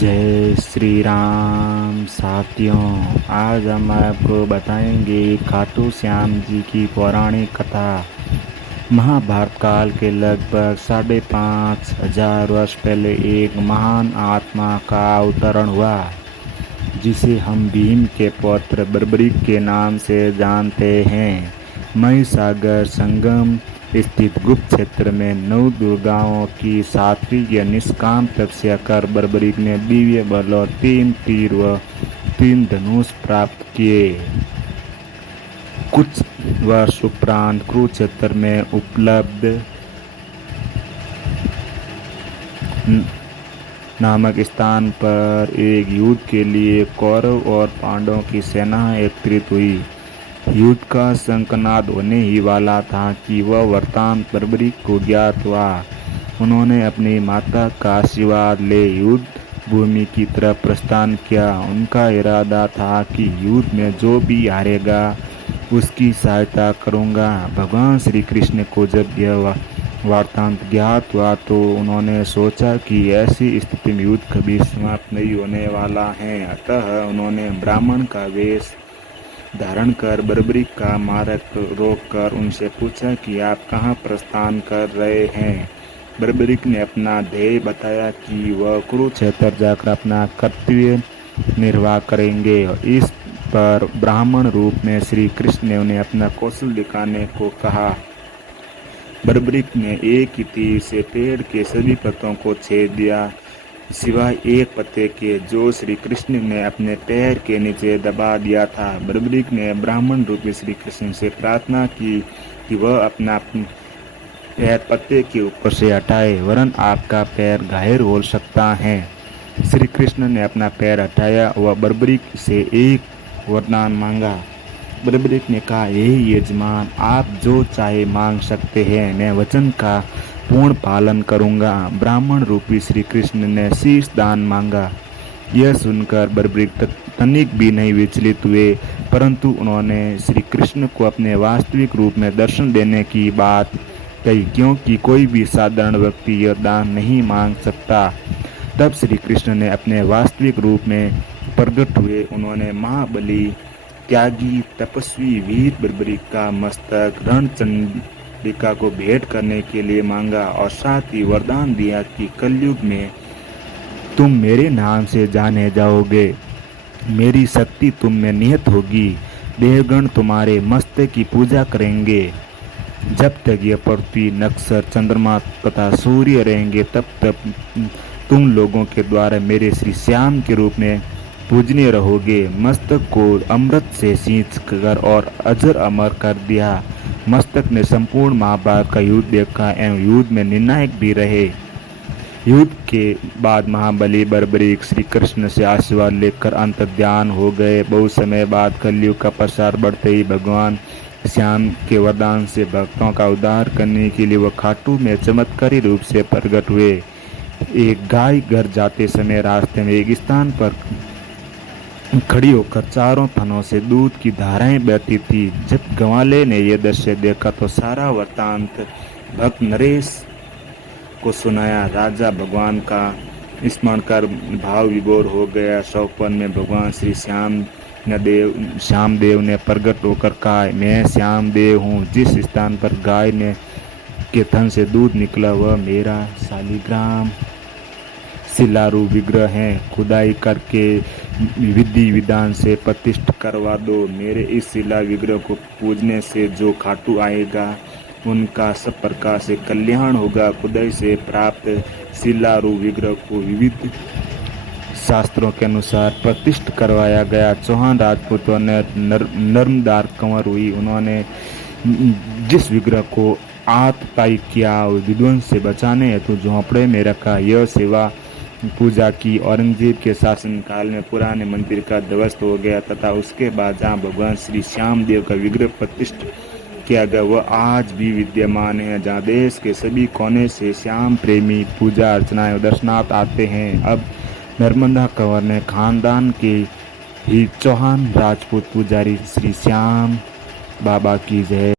जय श्री राम साथियों। आज हम आपको बताएंगे खाटू श्याम जी की पौराणिक कथा। महाभारत काल के लगभग 5,500 वर्ष पहले एक महान आत्मा का अवतरण हुआ, जिसे हम भीम के पौत्र बर्बरीक के नाम से जानते हैं। महिसागर संगम स्थित गुप्त क्षेत्र में 9 दुर्गाओं की सात्विक या निष्काम तपस्या कर बर्बरीक ने दिव्य बल और 3 तीर व 3 धनुष प्राप्त किए। कुछ वर्ष उपरांत कुरुक्षेत्र में उपलब्ध नामक स्थान पर एक युद्ध के लिए कौरव और पांडवों की सेना एकत्रित हुई। युद्ध का शंखनाद होने ही वाला था कि वह वृत्तांत बर्बरीक को ज्ञात हुआ। उन्होंने अपनी माता का आशीर्वाद ले युद्ध भूमि की तरफ प्रस्थान किया। उनका इरादा था कि युद्ध में जो भी हारेगा उसकी सहायता करूंगा। भगवान श्री कृष्ण को जब यह वृत्तांत ज्ञात हुआ तो उन्होंने सोचा कि ऐसी स्थिति में युद्ध कभी समाप्त नहीं होने वाला है। अतः उन्होंने ब्राह्मण का वेश धारण कर बर्बरीक का मार्ग रोककर उनसे पूछा कि आप कहाँ प्रस्थान कर रहे हैं। बर्बरीक ने अपना ध्येय बताया कि वह कुरुक्षेत्र जाकर अपना कर्तव्य निर्वाह करेंगे। इस पर ब्राह्मण रूप में श्री कृष्ण ने उन्हें अपना कौशल दिखाने को कहा। बर्बरीक ने एक ही तीर से पेड़ के सभी पत्तों को छेद दिया, सिवाय एक पत्ते के जो श्री कृष्ण ने अपने पैर के नीचे दबा दिया था। बर्बरीक ने ब्राह्मण रूपी श्री कृष्ण से प्रार्थना की कि वह अपना पैर पत्ते के ऊपर से हटाए, वरन आपका पैर घायल हो सकता है। श्री कृष्ण ने अपना पैर हटाया व बर्बरीक से एक वरदान मांगा। बर्बरीक ने कहा, हे यजमान, आप जो चाहे मांग सकते हैं, मैं वचन का पूर्ण पालन करूंगा। ब्राह्मण रूपी श्री कृष्ण ने शीश दान मांगा। यह सुनकर बर्बरीक तनिक भी नहीं विचलित हुए, परंतु उन्होंने श्री कृष्ण को अपने वास्तविक रूप में दर्शन देने की बात कही, क्योंकि कोई भी साधारण व्यक्ति यह दान नहीं मांग सकता। तब श्री कृष्ण ने अपने वास्तविक रूप में प्रकट हुए। उन्होंने महाबली त्यागी तपस्वी वीर बर्बरीक का मस्तक रणचंडिका को भेंट करने के लिए मांगा और साथ ही वरदान दिया कि कलयुग में तुम मेरे नाम से जाने जाओगे, मेरी शक्ति तुम में निहित होगी, देवगण तुम्हारे मस्तक की पूजा करेंगे। जब तक यह पृथ्वी, नक्षत्र, चंद्रमा तथा सूर्य रहेंगे, तब तक तुम लोगों के द्वारा मेरे श्री श्याम के रूप में पूजनीय रहोगे। मस्तक को अमृत से सींच कर और अजर अमर कर दिया। मस्तक ने संपूर्ण महाभारत का युद्ध देखा एवं युद्ध में निर्णायक भी रहे। युद्ध के बाद महाबली बर्बरीक श्री कृष्ण से आशीर्वाद लेकर अंतर्ध्यान हो गए। बहुत समय बाद कलयुग का प्रसार बढ़ते ही भगवान श्याम के वरदान से भक्तों का उद्धार करने के लिए वह खाटू में चमत्कारी रूप से प्रकट हुए। एक गाय घर जाते समय रास्ते में एक स्थान पर खड़ी होकर चारों थनों से दूध की धाराएं बहती थी। जब ग्वाले ने यह दृश्य देखा तो सारा वृत्तांत भक्त नरेश को सुनाया। राजा भगवान का स्मरण कर भाव विभोर हो गया। सौपन में भगवान श्री श्याम देव ने प्रकट होकर कहा, मैं श्याम देव हूँ। जिस स्थान पर गाय ने के थन से दूध निकला वह मेरा शालिग्राम शिलारू विग्रह है। खुदाई करके विधि विधान से प्रतिष्ठ करवा दो। मेरे इस शिला विग्रह को पूजने से जो खाटू आएगा उनका सब प्रकार से कल्याण होगा। खुदाई से प्राप्त शिलारू विग्रह को विविध शास्त्रों के अनुसार प्रतिष्ठ करवाया गया। चौहान राजपूतों ने नर्मदार कंवर हुई। उन्होंने जिस विग्रह को आतताई किया विध्वंस से बचाने हेतु झोंपड़े में रखा। यह सेवा पूजा की। औरंगजेब के शासनकाल में पुराने मंदिर का ध्वस्त हो गया तथा उसके बाद जहाँ भगवान श्री श्याम देव का विग्रह प्रतिष्ठित किया गया वह आज भी विद्यमान है, जहाँ देश के सभी कोने से श्याम प्रेमी पूजा अर्चना और दर्शनार्थ आते हैं। अब नर्मदा कंवर ने खानदान के ही चौहान राजपूत पुजारी श्री श्याम बाबा की जय।